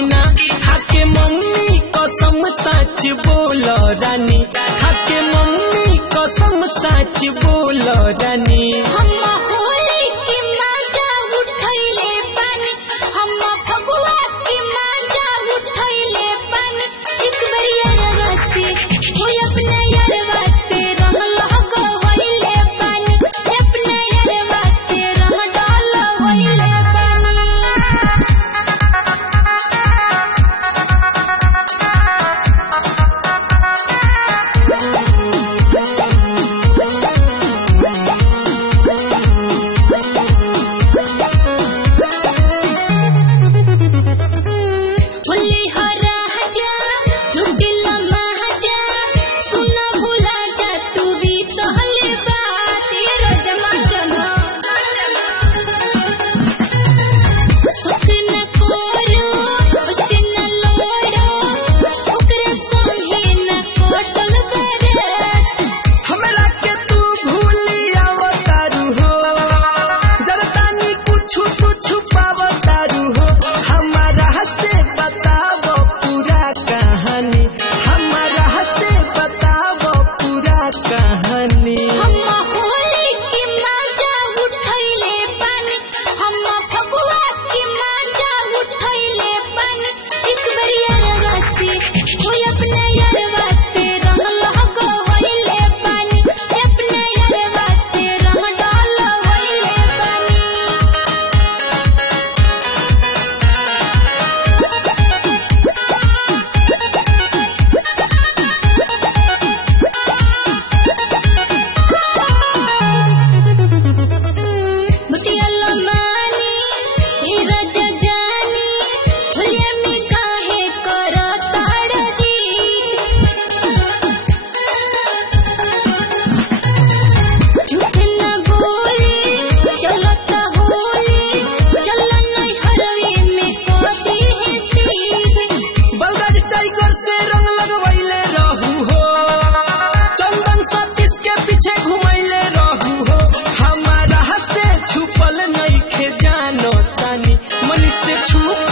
कि ना खाके मम्मी कसम सच बोलो रानी, खाके मम्मी कसम सच बोलो रानी। हम्मा होली की मजा उठैले पानी, हम्मा फगुआ की मजा उठैले पानी। एक बारी यारवा से कोई अपने यारवा से रंग लगवैले पानी, अपने यारवा से रंग डालवैले पानी। होली हो राजा लुटिला महाजा, सुना भुला जा तू भी तहले बात रजमा जना। सुख न कोरो उससे न लोड़ो, ओकरे संगे न कोटल बरत। हमरा के तू भूली आवतारू हो, जरतानी कुछ पावतारू हो। हमारा से बताओ पूरा कहानी, हमारा से बताओ पूरा कहानी। हम्मा होली की मजा उठैले पानी, हम्मा फगुआ की मजा उठैले पानी। एक बारी यारवा से कोई अपने यारवा से रंग लगवैले पानी, अपने यारवा से रंग डालवैले पानी। बुतियाला मानी ये राजा जानी, होलिया में काहे करताड़ जीत। झूठ न बोली चलता होली, चलन नहीं हरवे में कती है सीध। बलराज टाइगर से रंग लगवैले रहू हो, चंदन सतीश के पीछे घुमैले रहू हो। हमारा से छुपल नहीं खे जानो तानी, मनी से छुप